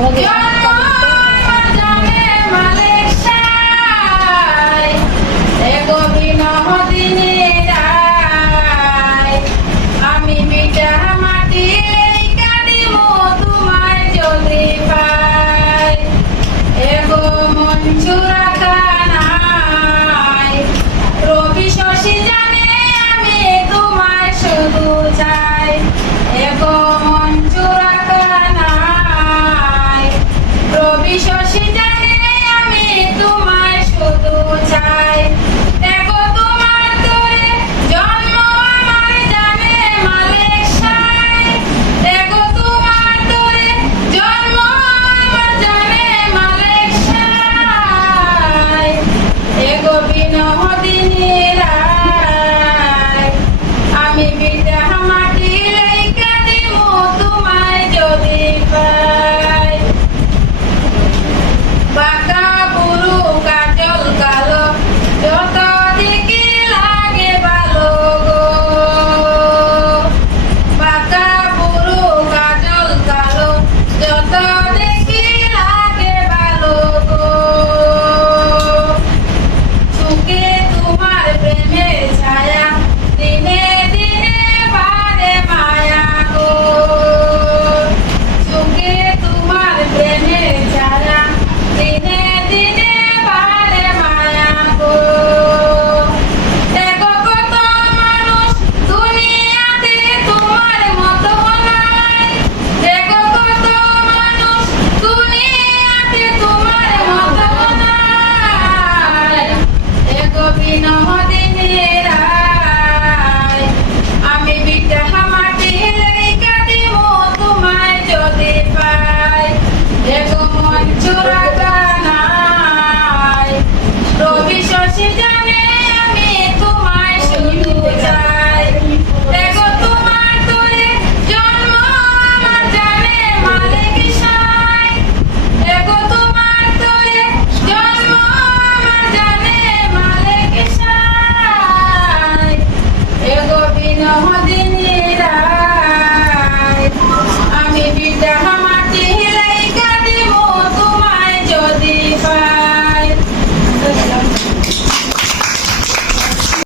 Okay. Yeah. Thank you.